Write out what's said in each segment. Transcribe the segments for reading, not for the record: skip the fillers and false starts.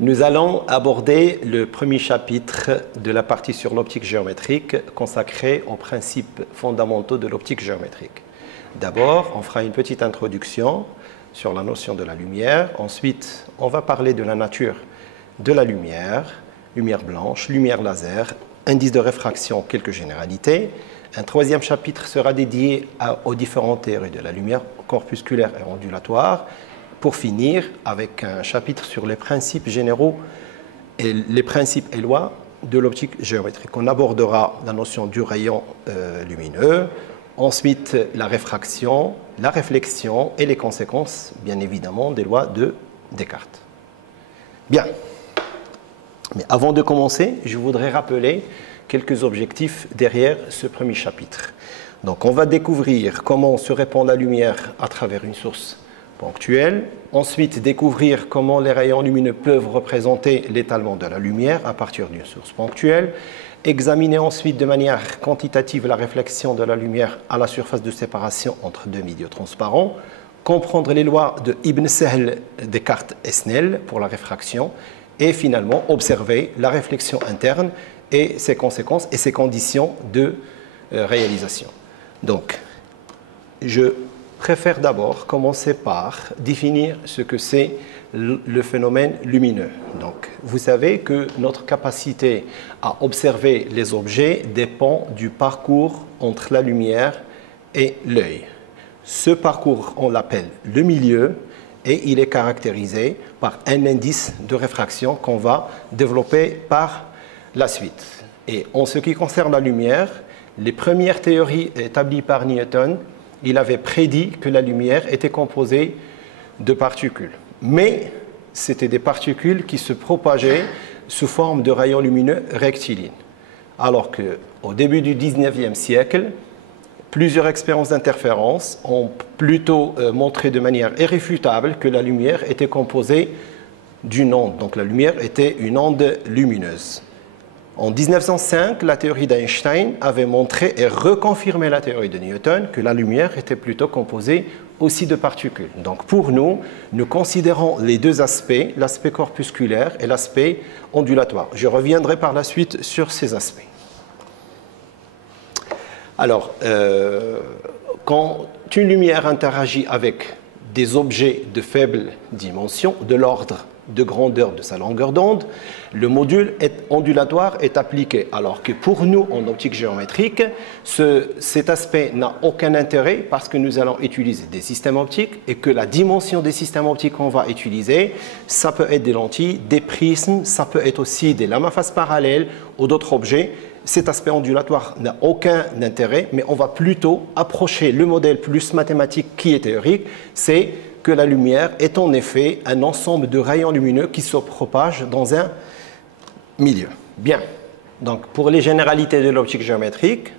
Nous allons aborder le premier chapitre de la partie sur l'optique géométrique consacrée aux principes fondamentaux de l'optique géométrique. D'abord, on fera une petite introduction sur la notion de la lumière. Ensuite, on va parler de la nature de la lumière, lumière blanche, lumière laser, indice de réfraction, quelques généralités. Un troisième chapitre sera dédié aux différentes théories de la lumière corpusculaire et ondulatoire. Pour finir, avec un chapitre sur les principes généraux et les principes et lois de l'optique géométrique. On abordera la notion du rayon lumineux, ensuite la réfraction, la réflexion et les conséquences, bien évidemment, des lois de Descartes. Bien. Mais avant de commencer, je voudrais rappeler quelques objectifs derrière ce premier chapitre. Donc, on va découvrir comment se répand la lumière à travers une source ponctuelle. Ensuite, découvrir comment les rayons lumineux peuvent représenter l'étalement de la lumière à partir d'une source ponctuelle. Examiner ensuite de manière quantitative la réflexion de la lumière à la surface de séparation entre deux milieux transparents. Comprendre les lois de Ibn Sahl, Descartes et Snell pour la réfraction. Et finalement, observer la réflexion interne et ses conséquences et ses conditions de réalisation. Donc, je préfère d'abord commencer par définir ce que c'est le phénomène lumineux. Donc, vous savez que notre capacité à observer les objets dépend du parcours entre la lumière et l'œil. Ce parcours, on l'appelle le milieu et il est caractérisé par un indice de réfraction qu'on va développer par la suite. Et en ce qui concerne la lumière, les premières théories établies par Newton, il avait prédit que la lumière était composée de particules. Mais c'était des particules qui se propageaient sous forme de rayons lumineux rectilignes. Alors qu'au début du 19e siècle, plusieurs expériences d'interférence ont plutôt montré de manière irréfutable que la lumière était composée d'une onde. Donc la lumière était une onde lumineuse. En 1905, la théorie d'Einstein avait montré et reconfirmé la théorie de Newton que la lumière était plutôt composée aussi de particules. Donc pour nous, nous considérons les deux aspects, l'aspect corpusculaire et l'aspect ondulatoire. Je reviendrai par la suite sur ces aspects. Alors, quand une lumière interagit avec des objets de faible dimension, de l'ordre de grandeur de sa longueur d'onde, le module ondulatoire est appliqué. Alors que pour nous, en optique géométrique, cet aspect n'a aucun intérêt parce que nous allons utiliser des systèmes optiques et que la dimension des systèmes optiques qu'on va utiliser, ça peut être des lentilles, des prismes, ça peut être aussi des lames à face parallèle ou d'autres objets. Cet aspect ondulatoire n'a aucun intérêt, mais on va plutôt approcher le modèle plus mathématique qui est théorique, c'est que la lumière est en effet un ensemble de rayons lumineux qui se propagent dans un milieu. Bien, donc pour les généralités de l'optique géométrique,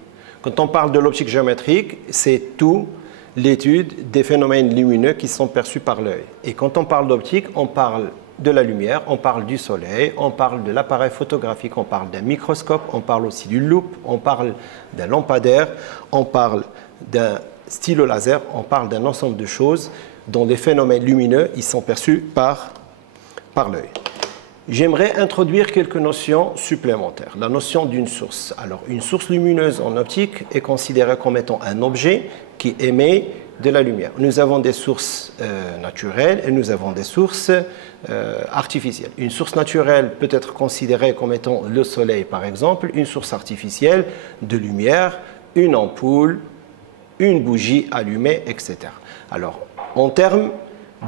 quand on parle de l'optique géométrique, c'est tout l'étude des phénomènes lumineux qui sont perçus par l'œil. Et quand on parle d'optique, on parle de la lumière, on parle du soleil, on parle de l'appareil photographique, on parle d'un microscope, on parle aussi d'une loupe, on parle d'un lampadaire, on parle d'un stylo laser, on parle d'un ensemble de choses dont les phénomènes lumineux ils sont perçus par l'œil. J'aimerais introduire quelques notions supplémentaires. La notion d'une source. Alors, une source lumineuse en optique est considérée comme étant un objet qui émet de la lumière. Nous avons des sources naturelles et nous avons des sources artificielles. Une source naturelle peut être considérée comme étant le soleil, par exemple, une source artificielle de lumière, une ampoule, une bougie allumée, etc. Alors, en termes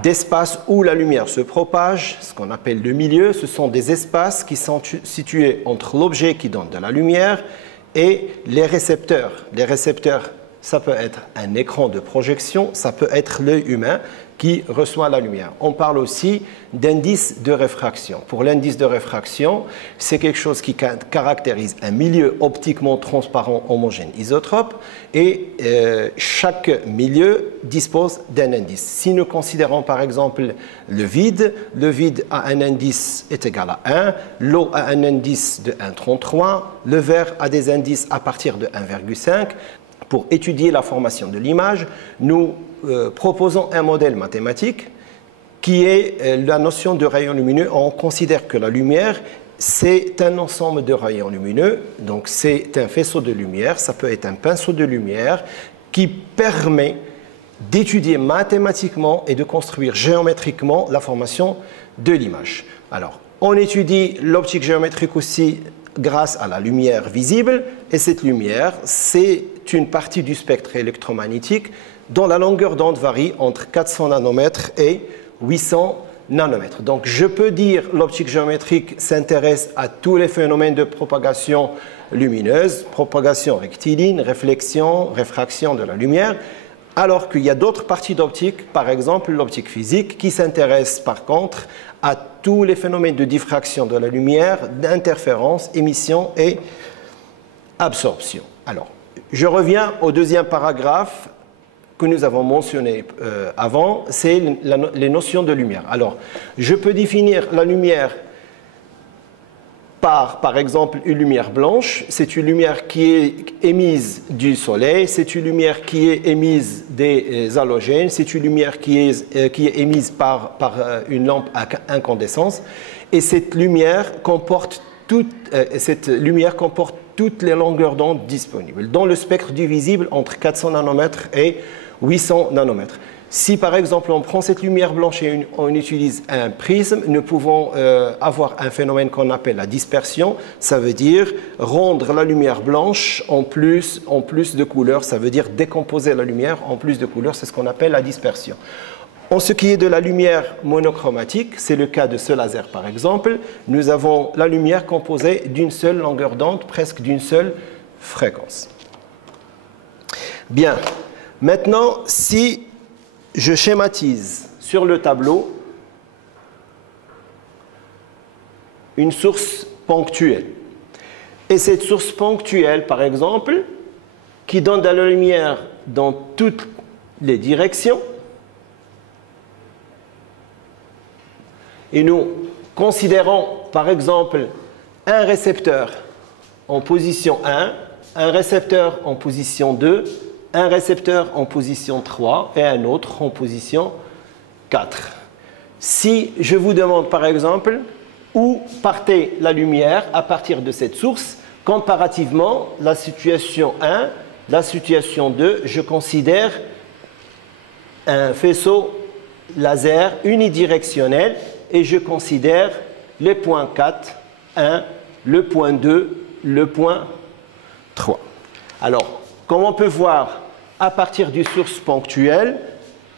d'espace où la lumière se propage, ce qu'on appelle le milieu, ce sont des espaces qui sont situés entre l'objet qui donne de la lumière et les récepteurs. Les récepteurs, ça peut être un écran de projection, ça peut être l'œil humain qui reçoit la lumière. On parle aussi d'indice de réfraction. Pour l'indice de réfraction, c'est quelque chose qui caractérise un milieu optiquement transparent, homogène, isotrope, et chaque milieu dispose d'un indice. Si nous considérons par exemple le vide a un indice est égal à 1, l'eau a un indice de 1,33, le verre a des indices à partir de 1,5. Pour étudier la formation de l'image, nous proposons un modèle mathématique qui est la notion de rayon lumineux. On considère que la lumière, c'est un ensemble de rayons lumineux, donc c'est un faisceau de lumière, ça peut être un pinceau de lumière qui permet d'étudier mathématiquement et de construire géométriquement la formation de l'image. Alors, on étudie l'optique géométrique aussi grâce à la lumière visible, et cette lumière, c'est une partie du spectre électromagnétique dont la longueur d'onde varie entre 400 nanomètres et 800 nanomètres. Donc, je peux dire que l'optique géométrique s'intéresse à tous les phénomènes de propagation lumineuse, propagation rectiligne, réflexion, réfraction de la lumière, alors qu'il y a d'autres parties d'optique, par exemple l'optique physique, qui s'intéresse par contre à tous les phénomènes de diffraction de la lumière, d'interférence, émission et absorption. Alors, je reviens au deuxième paragraphe que nous avons mentionné avant, c'est les notions de lumière. Alors, je peux définir la lumière par exemple, une lumière blanche. C'est une lumière qui est émise du soleil, c'est une lumière qui est émise des halogènes, c'est une lumière qui est émise par une lampe à incandescence. Et cette lumière comporte toutes les longueurs d'onde disponibles dans le spectre du visible entre 400 nanomètres et 800 nanomètres. Si par exemple on prend cette lumière blanche et on utilise un prisme, nous pouvons avoir un phénomène qu'on appelle la dispersion. Ça veut dire rendre la lumière blanche en plus de couleurs. Ça veut dire décomposer la lumière en plus de couleurs. C'est ce qu'on appelle la dispersion. En ce qui est de la lumière monochromatique, c'est le cas de ce laser par exemple, nous avons la lumière composée d'une seule longueur d'onde, presque d'une seule fréquence. Bien, maintenant si je schématise sur le tableau une source ponctuelle. Et cette source ponctuelle, par exemple, qui donne de la lumière dans toutes les directions, et nous considérons, par exemple, un récepteur en position 1, un récepteur en position 2, un récepteur en position 3 et un autre en position 4. Si je vous demande par exemple où partait la lumière à partir de cette source, comparativement la situation 1, la situation 2, je considère un faisceau laser unidirectionnel et je considère les points 4, 1, le point 2, le point 3. Alors, comme on peut voir, à partir d'une source ponctuelle,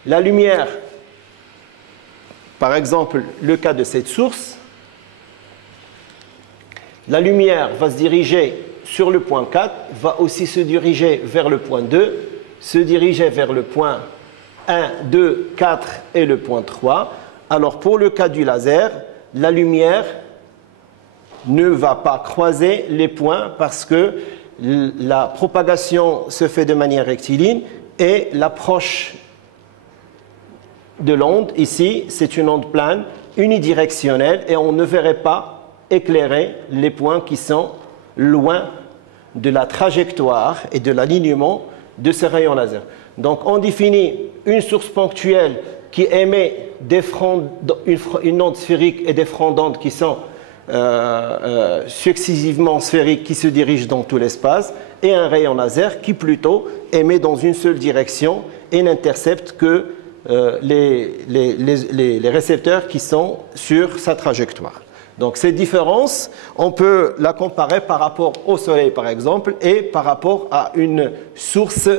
la lumière, par exemple, le cas de cette source, la lumière va se diriger sur le point 4, va aussi se diriger vers le point 2, se diriger vers le point 1, 2, 4 et le point 3. Alors, pour le cas du laser, la lumière ne va pas croiser les points parce que la propagation se fait de manière rectiligne et l'approche de l'onde, ici, c'est une onde plane unidirectionnelle et on ne verrait pas éclairer les points qui sont loin de la trajectoire et de l'alignement de ce rayon laser. Donc on définit une source ponctuelle qui émet une onde sphérique et des fronts d'onde qui sont successivement sphériques qui se dirigent dans tout l'espace et un rayon laser qui plutôt émet dans une seule direction et n'intercepte que les récepteurs qui sont sur sa trajectoire. Donc cette différence, on peut la comparer par rapport au Soleil par exemple et par rapport à une source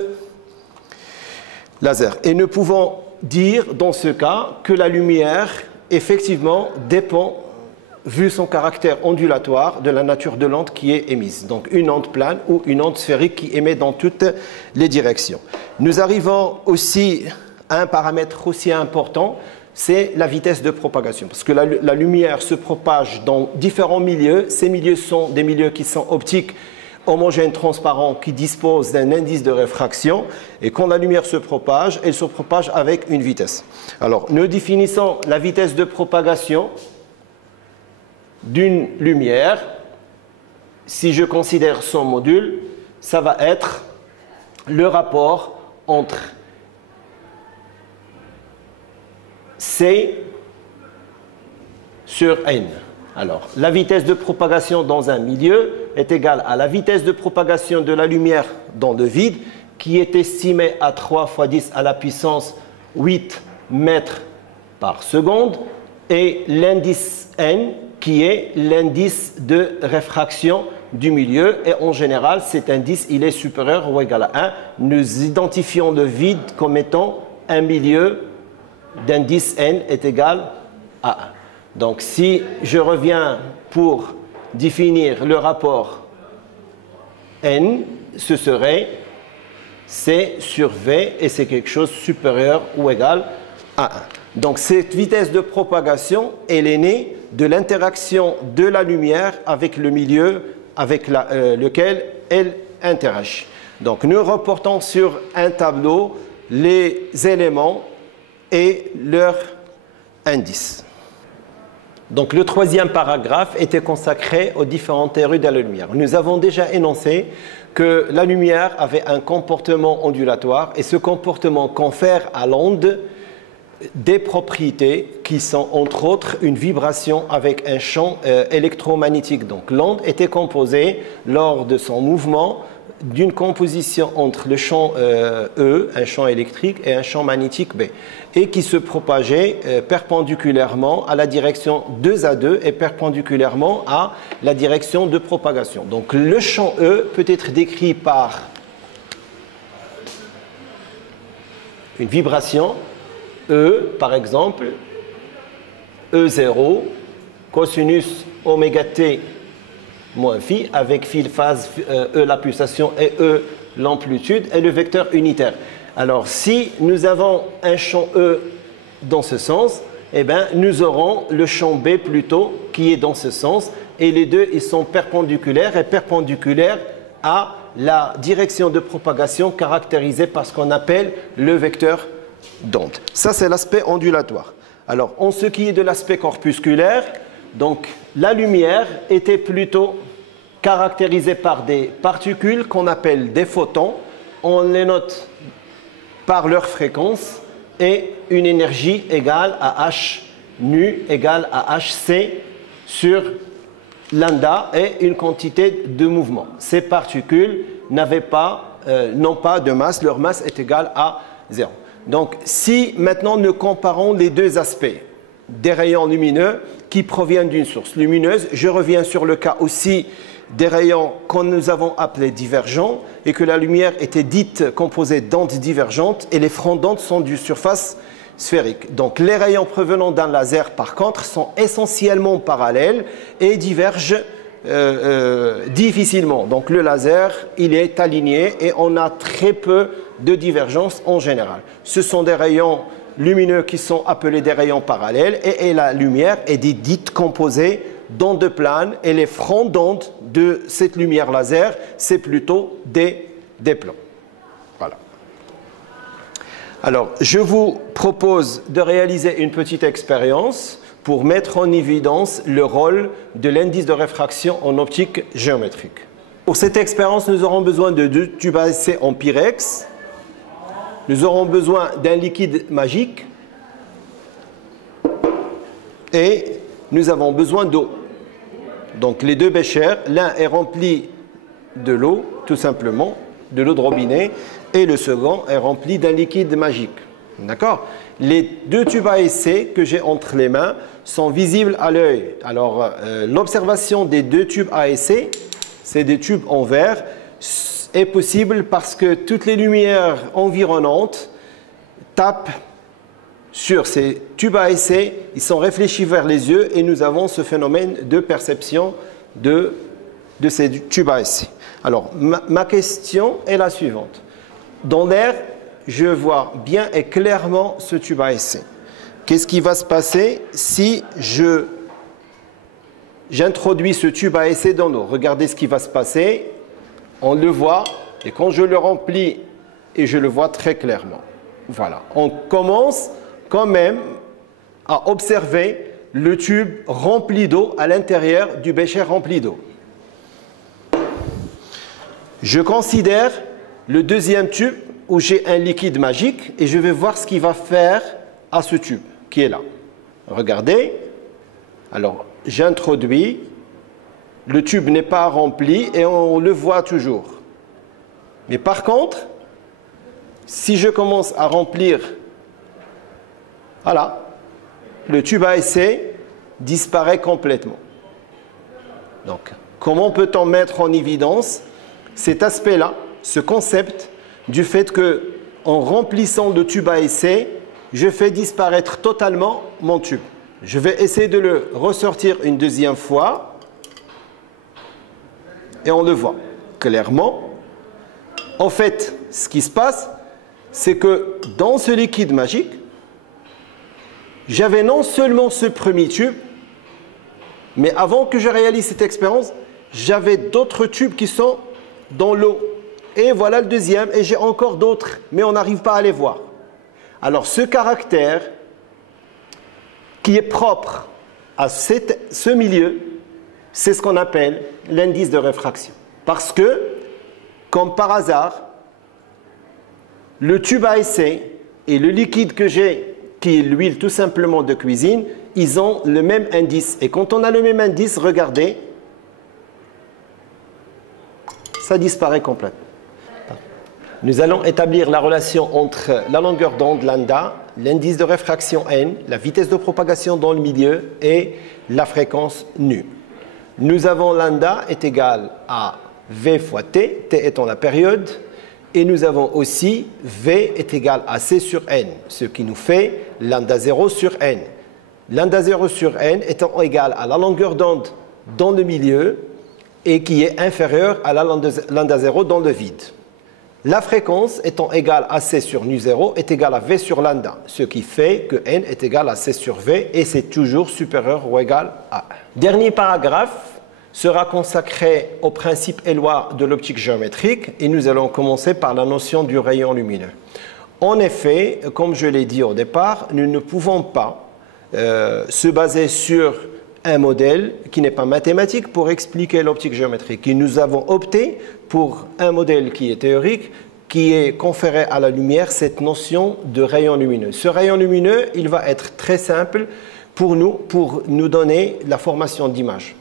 laser. Et nous pouvons dire dans ce cas que la lumière effectivement dépend, vu son caractère ondulatoire, de la nature de l'onde qui est émise. Donc une onde plane ou une onde sphérique qui émet dans toutes les directions. Nous arrivons aussi à un paramètre aussi important, c'est la vitesse de propagation. Parce que la lumière se propage dans différents milieux. Ces milieux sont des milieux qui sont optiques, homogènes, transparents, qui disposent d'un indice de réfraction. Et quand la lumière se propage, elle se propage avec une vitesse. Alors, nous définissons la vitesse de propagation d'une lumière. Si je considère son module, ça va être le rapport entre C sur n. Alors, la vitesse de propagation dans un milieu est égale à la vitesse de propagation de la lumière dans le vide, qui est estimée à 3 fois 10 à la puissance 8 mètres par seconde, et l'indice n, qui est l'indice de réfraction du milieu. Et en général, cet indice, il est supérieur ou égal à 1. Nous identifions le vide comme étant un milieu d'indice n est égal à 1. Donc, si je reviens pour définir le rapport n, ce serait C sur V, et c'est quelque chose supérieur ou égal à 1. Donc, cette vitesse de propagation, elle est née de l'interaction de la lumière avec le milieu avec lequel elle interagit. Donc, nous reportons sur un tableau les éléments et leur indice. Donc, le troisième paragraphe était consacré aux différentes théories de la lumière. Nous avons déjà énoncé que la lumière avait un comportement ondulatoire, et ce comportement confère à l'onde des propriétés qui sont entre autres une vibration avec un champ électromagnétique. Donc l'onde était composée lors de son mouvement d'une composition entre le champ E, un champ électrique, et un champ magnétique B, et qui se propageait perpendiculairement à la direction 2 à 2 et perpendiculairement à la direction de propagation. Donc le champ E peut être décrit par une vibration E, par exemple, E0, cosinus oméga t moins phi, avec phi phase, E la pulsation et E l'amplitude, et le vecteur unitaire. Alors, si nous avons un champ E dans ce sens, eh bien, nous aurons le champ B plutôt qui est dans ce sens, et les deux, ils sont perpendiculaires, et perpendiculaires à la direction de propagation caractérisée par ce qu'on appelle le vecteur d'onde. Ça, c'est l'aspect ondulatoire. Alors, en ce qui est de l'aspect corpusculaire, donc, la lumière était plutôt caractérisée par des particules qu'on appelle des photons. On les note par leur fréquence et une énergie égale à H nu égale à HC sur lambda et une quantité de mouvement. Ces particules n'ont pas de masse, leur masse est égale à 0. Donc, si maintenant nous comparons les deux aspects des rayons lumineux qui proviennent d'une source lumineuse, je reviens sur le cas aussi des rayons que nous avons appelés divergents et que la lumière était dite composée d'ondes divergentes et les fronts d'onde sont d'une surface sphérique. Donc, les rayons provenant d'un laser, par contre, sont essentiellement parallèles et divergent difficilement. Donc, le laser, il est aligné et on a très peu de divergence en général. Ce sont des rayons lumineux qui sont appelés des rayons parallèles et la lumière est dite composée d'ondes planes et les fronts d'onde de cette lumière laser, c'est plutôt des plans. Voilà. Alors, je vous propose de réaliser une petite expérience pour mettre en évidence le rôle de l'indice de réfraction en optique géométrique. Pour cette expérience, nous aurons besoin de 2 tubes ASC en pyrex. Nous aurons besoin d'un liquide magique et nous avons besoin d'eau. Donc les deux béchers, l'un est rempli de l'eau, tout simplement, de l'eau de robinet, et le second est rempli d'un liquide magique. D'accord? Les 2 tubes ASC que j'ai entre les mains sont visibles à l'œil. Alors, l'observation des 2 tubes ASC, c'est des tubes en verre, est possible parce que toutes les lumières environnantes tapent sur ces tubes ASC, ils sont réfléchis vers les yeux et nous avons ce phénomène de perception de ces tubes ASC. Alors, ma question est la suivante. Dans l'air, je vois bien et clairement ce tube ASC. Qu'est-ce qui va se passer si j'introduis ce tube ASC dans l'eau? Regardez ce qui va se passer. On le voit, et quand je le remplis, et je le vois très clairement. Voilà. On commence quand même à observer le tube rempli d'eau à l'intérieur du bécher rempli d'eau. Je considère le deuxième tube où j'ai un liquide magique et je vais voir ce qu'il va faire à ce tube qui est là. Regardez. Alors, j'introduis, le tube n'est pas rempli et on le voit toujours. Mais par contre, si je commence à remplir, voilà, le tube à essai disparaît complètement. Donc, comment peut-on mettre en évidence cet aspect-là, ce concept du fait que, en remplissant le tube à essai, je fais disparaître totalement mon tube. Je vais essayer de le ressortir une deuxième fois et on le voit clairement. En fait, ce qui se passe, c'est que dans ce liquide magique, j'avais non seulement ce premier tube, mais avant que je réalise cette expérience, j'avais d'autres tubes qui sont dans l'eau. Et voilà le deuxième, et j'ai encore d'autres, mais on n'arrive pas à les voir. Alors ce caractère qui est propre à ce milieu, c'est ce qu'on appelle l'indice de réfraction. Parce que, comme par hasard, le tube à essai et le liquide que j'ai, qui est l'huile tout simplement de cuisine, ils ont le même indice. Et quand on a le même indice, regardez, ça disparaît complètement. Nous allons établir la relation entre la longueur d'onde lambda, l'indice de réfraction n, la vitesse de propagation dans le milieu et la fréquence nu. Nous avons lambda est égal à v fois t, t étant la période, et nous avons aussi v est égal à c sur n, ce qui nous fait lambda 0 sur n. Lambda 0 sur n étant égal à la longueur d'onde dans le milieu et qui est inférieure à la lambda 0 dans le vide. La fréquence étant égale à c sur nu 0 est égale à v sur lambda, ce qui fait que n est égal à c sur v et c'est toujours supérieur ou égal à 1. Dernier paragraphe sera consacré aux principes et lois de l'optique géométrique et nous allons commencer par la notion du rayon lumineux. En effet, comme je l'ai dit au départ, nous ne pouvons pas se baser sur un modèle qui n'est pas mathématique pour expliquer l'optique géométrique. Et nous avons opté pour un modèle qui est théorique, qui est conféré à la lumière cette notion de rayon lumineux. Ce rayon lumineux, il va être très simple pour nous donner la formation d'image.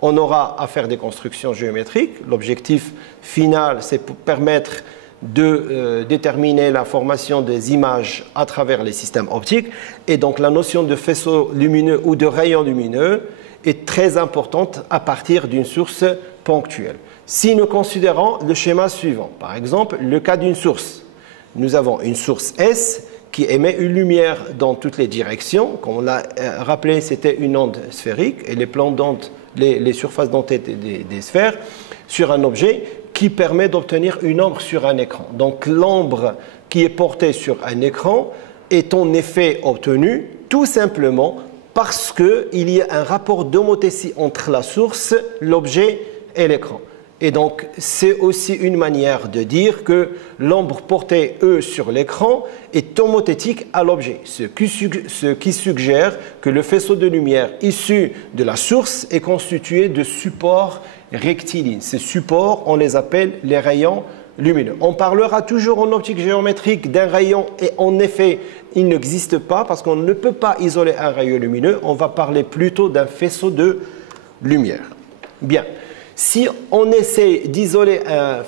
On aura à faire des constructions géométriques. L'objectif final, c'est pour permettre de déterminer la formation des images à travers les systèmes optiques. Et donc la notion de faisceau lumineux ou de rayon lumineux est très importante à partir d'une source ponctuelle. Si nous considérons le schéma suivant, par exemple le cas d'une source, nous avons une source S qui émet une lumière dans toutes les directions. Comme on l'a rappelé, c'était une onde sphérique et les plans d'onde, les surfaces d'onde étaient des sphères sur un objet qui permet d'obtenir une ombre sur un écran. Donc l'ombre qui est portée sur un écran est en effet obtenue tout simplement parce qu'il y a un rapport d'homothétie entre la source, l'objet et l'écran. Et donc c'est aussi une manière de dire que l'ombre portée sur l'écran est homothétique à l'objet, ce qui suggère que le faisceau de lumière issu de la source est constitué de supports rectilignes. Ces supports, on les appelle les rayons lumineux. On parlera toujours en optique géométrique d'un rayon et en effet, il n'existe pas parce qu'on ne peut pas isoler un rayon lumineux. On va parler plutôt d'un faisceau de lumière. Bien. Si on essaie d'isoler un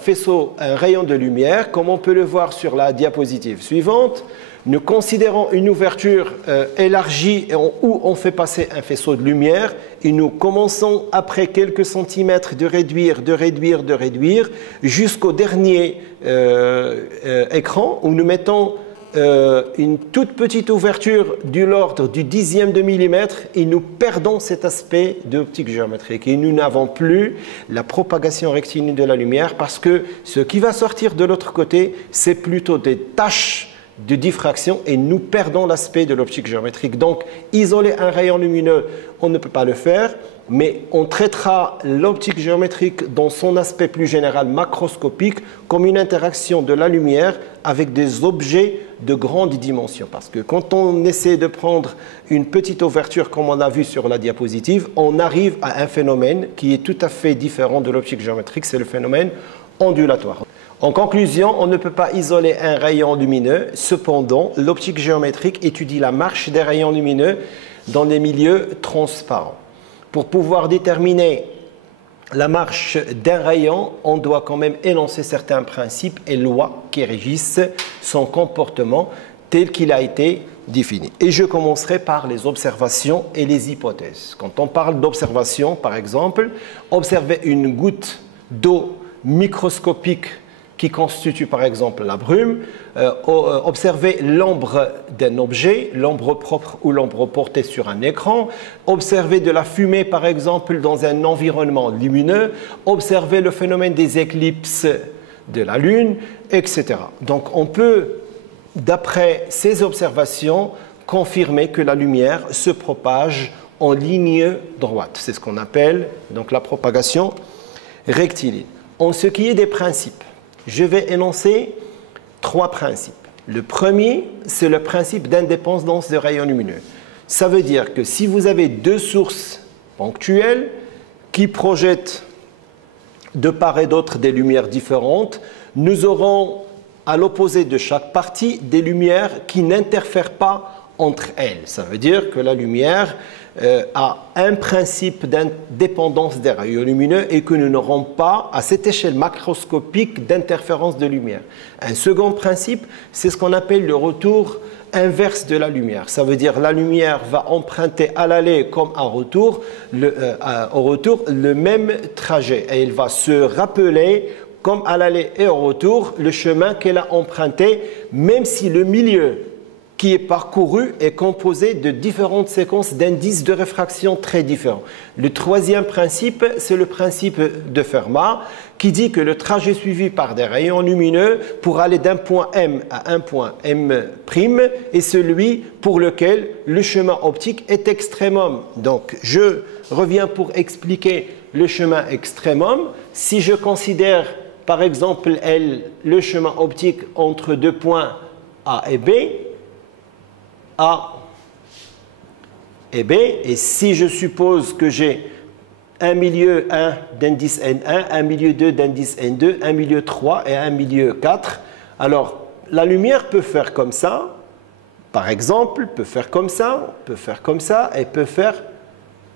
rayon de lumière, comme on peut le voir sur la diapositive suivante, nous considérons une ouverture élargie où on fait passer un faisceau de lumière et nous commençons après quelques centimètres de réduire jusqu'au dernier écran où nous mettons une toute petite ouverture de l'ordre du dixième de millimètre et nous perdons cet aspect d'optique géométrique et nous n'avons plus la propagation rectiligne de la lumière parce que ce qui va sortir de l'autre côté c'est plutôt des taches de diffraction et nous perdons l'aspect de l'optique géométrique. Donc isoler un rayon lumineux on ne peut pas le faire, mais on traitera l'optique géométrique dans son aspect plus général macroscopique comme une interaction de la lumière avec des objets de grande dimension. Parce que quand on essaie de prendre une petite ouverture comme on a vu sur la diapositive, on arrive à un phénomène qui est tout à fait différent de l'optique géométrique, c'est le phénomène ondulatoire. En conclusion, on ne peut pas isoler un rayon lumineux, cependant l'optique géométrique étudie la marche des rayons lumineux dans les milieux transparents. Pour pouvoir déterminer la marche d'un rayon, on doit quand même énoncer certains principes et lois qui régissent son comportement tel qu'il a été défini. Et je commencerai par les observations et les hypothèses. Quand on parle d'observation, par exemple, observer une goutte d'eau microscopique qui constitue par exemple la brume, observer l'ombre d'un objet, l'ombre propre ou l'ombre portée sur un écran, observer de la fumée par exemple dans un environnement lumineux, observer le phénomène des éclipses de la Lune, etc. Donc on peut, d'après ces observations, confirmer que la lumière se propage en ligne droite. C'est ce qu'on appelle donc la propagation rectiligne. En ce qui est des principes, je vais énoncer 3 principes. Le premier, c'est le principe d'indépendance des rayons lumineux. Ça veut dire que si vous avez 2 sources ponctuelles qui projettent de part et d'autre des lumières différentes, nous aurons à l'opposé de chaque partie des lumières qui n'interfèrent pas entre elles. Ça veut dire que la lumière a un principe d'indépendance des rayons lumineux et que nous n'aurons pas, à cette échelle macroscopique, d'interférence de lumière. Un second principe, c'est ce qu'on appelle le retour inverse de la lumière. Ça veut dire que la lumière va emprunter à l'aller comme au retour le même trajet et elle va se rappeler comme à l'aller et au retour le chemin qu'elle a emprunté, même si le milieu qui est parcouru est composé de différentes séquences d'indices de réfraction très différents. Le troisième principe, c'est le principe de Fermat, qui dit que le trajet suivi par des rayons lumineux pour aller d'un point M à un point M' est celui pour lequel le chemin optique est extrémum. Donc, je reviens pour expliquer le chemin extrémum. Si je considère, par exemple, le chemin optique entre 2 points A et B, A et B, et si je suppose que j'ai un milieu 1 d'indice N1, un milieu 2 d'indice N2, un milieu 3 et un milieu 4, alors la lumière peut faire comme ça, par exemple, peut faire comme ça, peut faire comme ça et peut faire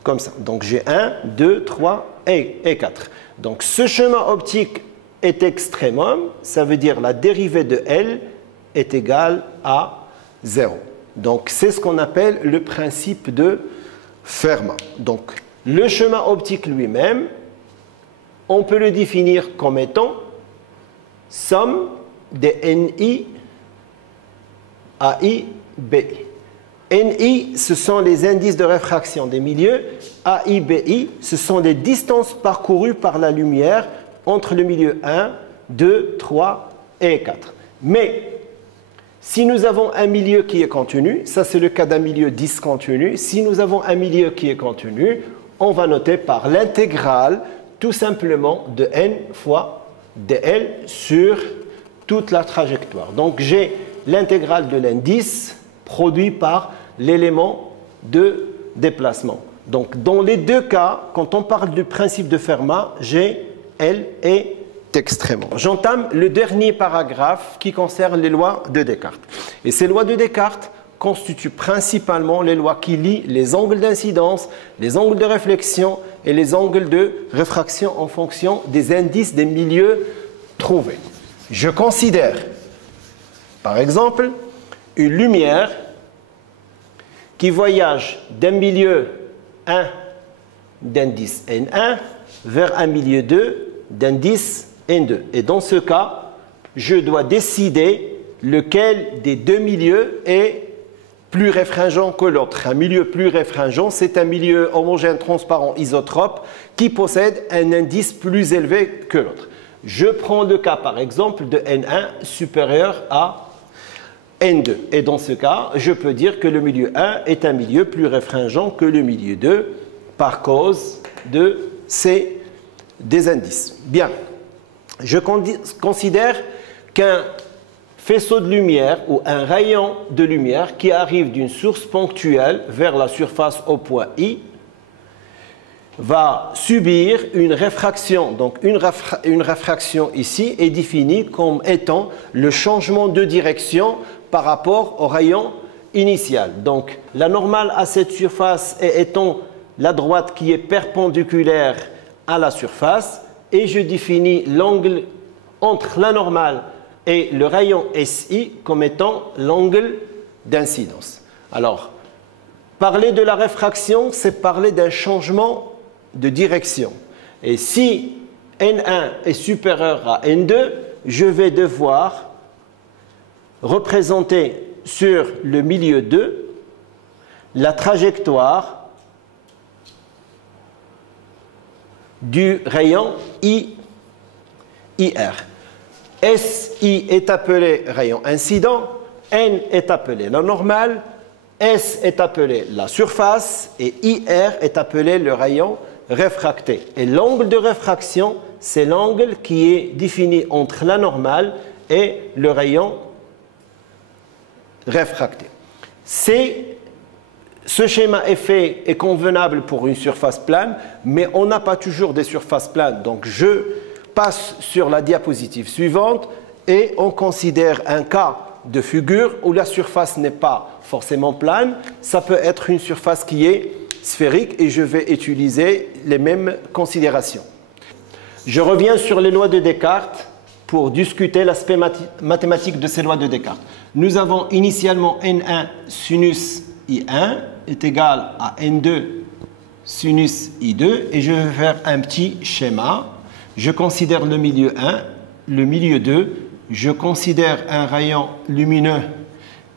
comme ça. Donc j'ai 1, 2, 3 et 4. Donc ce chemin optique est extrémum, ça veut dire la dérivée de L est égale à 0. Donc, c'est ce qu'on appelle le principe de Fermat. Donc, le chemin optique lui-même, on peut le définir comme étant somme des NI, AI, BI. NI, ce sont les indices de réfraction des milieux. AI, BI, ce sont les distances parcourues par la lumière entre le milieu 1, 2, 3 et 4. Mais si nous avons un milieu qui est continu, ça c'est le cas d'un milieu discontinu, si nous avons un milieu qui est continu, on va noter par l'intégrale tout simplement de n fois dl sur toute la trajectoire. Donc j'ai l'intégrale de l'indice produit par l'élément de déplacement. Donc dans les 2 cas, quand on parle du principe de Fermat, j'ai L et extrêmement. J'entame le dernier paragraphe qui concerne les lois de Descartes. Et ces lois de Descartes constituent principalement les lois qui lient les angles d'incidence, les angles de réflexion et les angles de réfraction en fonction des indices des milieux trouvés. Je considère, par exemple, une lumière qui voyage d'un milieu 1 d'indice N1 vers un milieu 2 d'indice N2. Et dans ce cas, je dois décider lequel des 2 milieux est plus réfringent que l'autre. Un milieu plus réfringent, c'est un milieu homogène, transparent, isotrope qui possède un indice plus élevé que l'autre. Je prends le cas, par exemple, de N1 supérieur à N2. Et dans ce cas, je peux dire que le milieu 1 est un milieu plus réfringent que le milieu 2 par cause de des indices. Bien. Je considère qu'un faisceau de lumière ou un rayon de lumière qui arrive d'une source ponctuelle vers la surface au point I va subir une réfraction. Donc une réfraction ici est définie comme étant le changement de direction par rapport au rayon initial. Donc la normale à cette surface étant la droite qui est perpendiculaire à la surface et je définis l'angle entre la normale et le rayon SI comme étant l'angle d'incidence. Alors, parler de la réfraction, c'est parler d'un changement de direction. Et si N1 est supérieur à N2, je vais devoir représenter sur le milieu 2 la trajectoire du rayon IR. SI est appelé rayon incident, N est appelé la normale, S est appelé la surface et IR est appelé le rayon réfracté. Et l'angle de réfraction, c'est l'angle qui est défini entre la normale et le rayon réfracté. Ce schéma est convenable pour une surface plane, mais on n'a pas toujours des surfaces planes. Donc je passe sur la diapositive suivante et on considère un cas de figure où la surface n'est pas forcément plane. Ça peut être une surface qui est sphérique et je vais utiliser les mêmes considérations. Je reviens sur les lois de Descartes pour discuter l'aspect mathématique de ces lois de Descartes. Nous avons initialement N1 sinus I1 est égal à N2 sinus I2 et je vais faire un petit schéma. Je considère le milieu 1, le milieu 2, je considère un rayon lumineux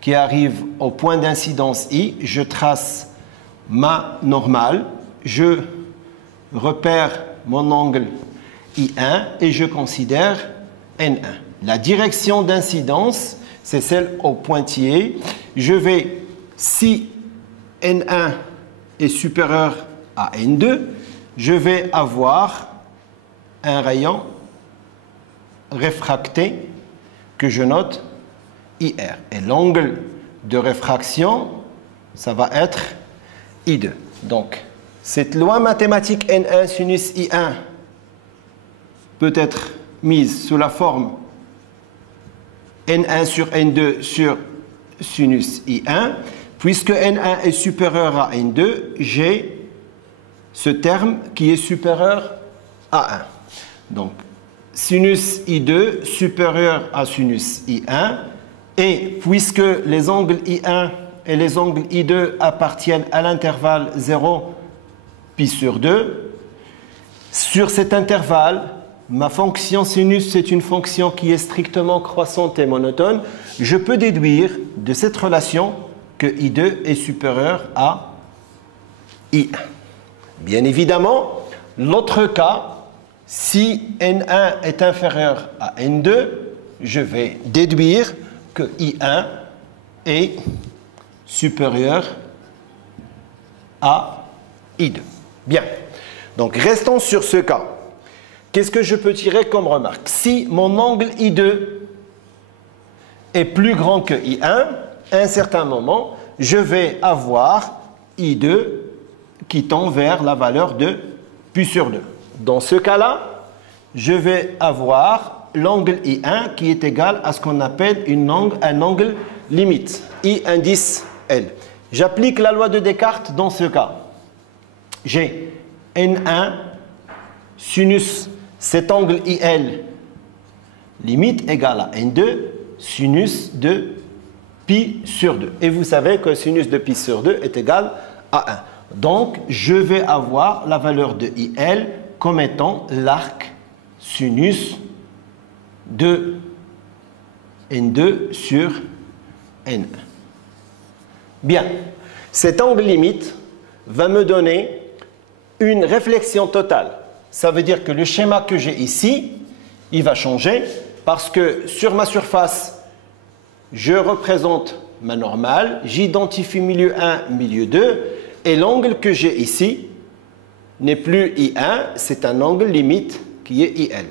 qui arrive au point d'incidence I, je trace ma normale, je repère mon angle I1 et je considère N1. La direction d'incidence, c'est celle au pointillé. Je vais, si N1 est supérieur à N2, je vais avoir un rayon réfracté que je note IR. Et l'angle de réfraction, ça va être I2. Donc, cette loi mathématique N1 sinus I1 peut être mise sous la forme N1 sur N2 sur sinus I1. Puisque N1 est supérieur à N2, j'ai ce terme qui est supérieur à 1. Donc, sinus I2 supérieur à sinus I1. Et puisque les angles I1 et les angles I2 appartiennent à l'intervalle 0 pi sur 2, sur cet intervalle, ma fonction sinus, c'est une fonction qui est strictement croissante et monotone. Je peux déduire de cette relation que I2 est supérieur à I1. Bien évidemment, l'autre cas, si N1 est inférieur à N2, je vais déduire que I1 est supérieur à I2. Bien. Donc, restons sur ce cas. Qu'est-ce que je peux tirer comme remarque? Si mon angle I2 est plus grand que I1, à un certain moment, je vais avoir I2 qui tend vers la valeur de pi sur 2. Dans ce cas-là, je vais avoir l'angle I1 qui est égal à ce qu'on appelle un angle limite, I indice L. J'applique la loi de Descartes dans ce cas. J'ai N1 sinus cet angle IL limite égale à N2 sinus de pi sur 2. Et vous savez que sinus de pi sur 2 est égal à 1. Donc, je vais avoir la valeur de IL comme étant l'arc sinus de N2 sur N1. Bien, cet angle limite va me donner une réflexion totale. Ça veut dire que le schéma que j'ai ici, il va changer parce que sur ma surface, je représente ma normale, j'identifie milieu 1, milieu 2, et l'angle que j'ai ici n'est plus I1, c'est un angle limite qui est IL.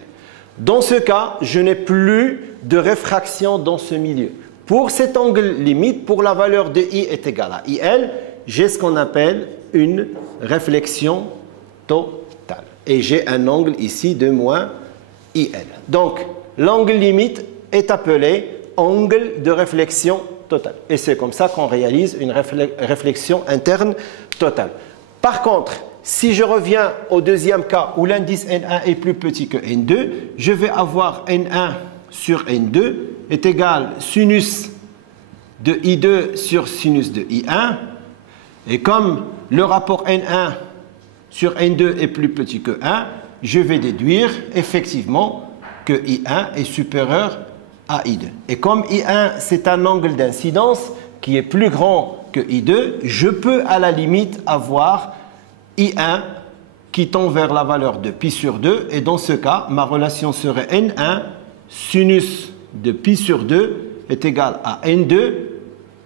Dans ce cas, je n'ai plus de réfraction dans ce milieu. Pour cet angle limite, pour la valeur de I est égale à IL, j'ai ce qu'on appelle une réflexion totale. Et j'ai un angle ici de moins IL. Donc, l'angle limite est appelé angle de réflexion totale. Et c'est comme ça qu'on réalise une réflexion interne totale. Par contre, si je reviens au deuxième cas où l'indice N1 est plus petit que N2, je vais avoir N1 sur N2 est égal sinus de I2 sur sinus de I1. Et comme le rapport N1 sur N2 est plus petit que 1, je vais déduire effectivement que I1 est supérieur à I2. Et comme I1, c'est un angle d'incidence qui est plus grand que I2, je peux à la limite avoir I1 qui tend vers la valeur de pi sur 2. Et dans ce cas, ma relation serait N1 sinus de pi sur 2 est égal à N2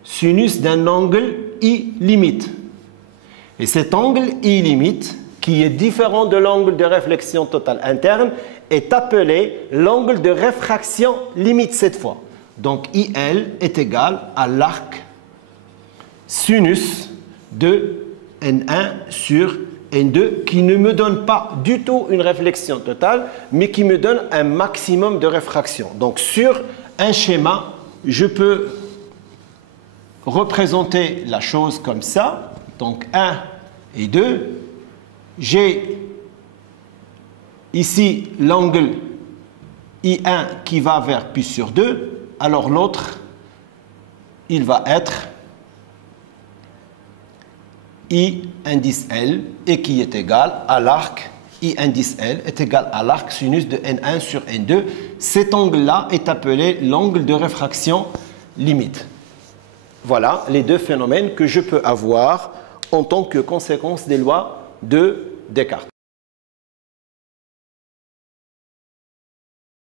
sinus d'un angle I limite. Et cet angle I limite, qui est différent de l'angle de réflexion totale interne, est appelé l'angle de réfraction limite cette fois. Donc IL est égal à l'arc sinus de N1 sur N2 qui ne me donne pas du tout une réflexion totale, mais qui me donne un maximum de réfraction. Donc sur un schéma, je peux représenter la chose comme ça. Donc 1 et 2. J'ai ici l'angle I1 qui va vers pi sur 2. Alors l'autre, il va être I indice L et qui est égal à l'arc I indice L est égal à l'arc sinus de N1 sur N2. Cet angle-là est appelé l'angle de réfraction limite. Voilà les deux phénomènes que je peux avoir en tant que conséquence des lois de Descartes.